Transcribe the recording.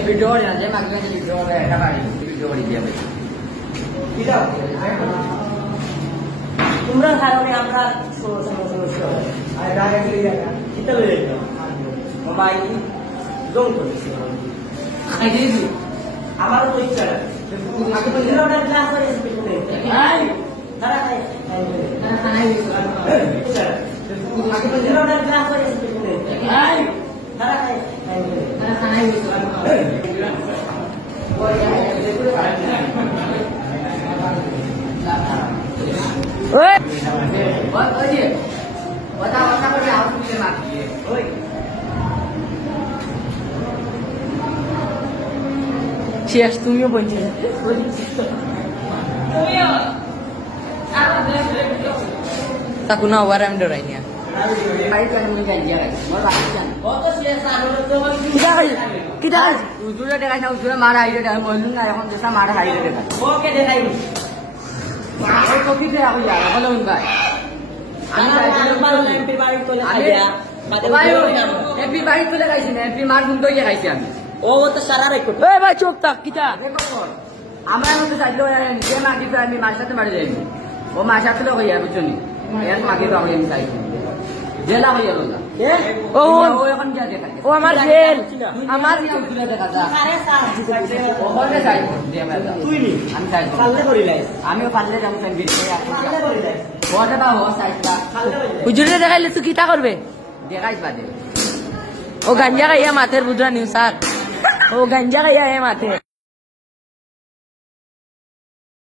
video না যে মাকে ভিডিও এটা বাড়ি ভিডিও বাড়ি দিয়ে তোমরা কারণে আমরা সমস্যা হয় আর রাগে চিন্তা করে মোবাইল জোন করেছি আমারও তো ইচ্ছা আগে তো হিরোটা ক্লাস করে তারা আগে তো হিরোটা ক্লাস করে শেষ তুমিও বলছি তাকু না ওয়ার আমি ডরাই না উজুরে দেখাই না উজুরে মারা হাইরে দেখাই বললুম না এখন যেটা মারা হাইরে দেখাই ওকে দেখাই কপি দেয়া হইয়া বলো ভাই এমপি বাড়ি তুলে খাইছি না এমপি মার গুণ দইয়ে খাইছি আমি ও তো সারা রেকর্ড এই ভাই চোখ তাক কিটা আমরা মধ্যে চাইলো যে মাটি আমি মার সাথে মারি যাইনি ও মার সাথে লোক হইয়া বুঝছনি এর মাটি তো আমি চাইছি জেলা হইয়া লোলা ও ও এখন যা দেখা ও আমার জেল আমার তুলে দেখা যা ওখানে যাই তুই নি আমি চাই পাল্লে করিলাই আমিও পারলে যাবো চাই বিট করে পাল্লে করিলাই ওটা বা ও চাইছিলা পাল্লে করিলাই হুজুরে দেখাইলে তুই কিটা করবে দেখাইছ বাদে ও গাঞ্জা খাইয়া মাথের বুঝা নিউ স্যার ও গাঞ্জা খাইয়া মাথে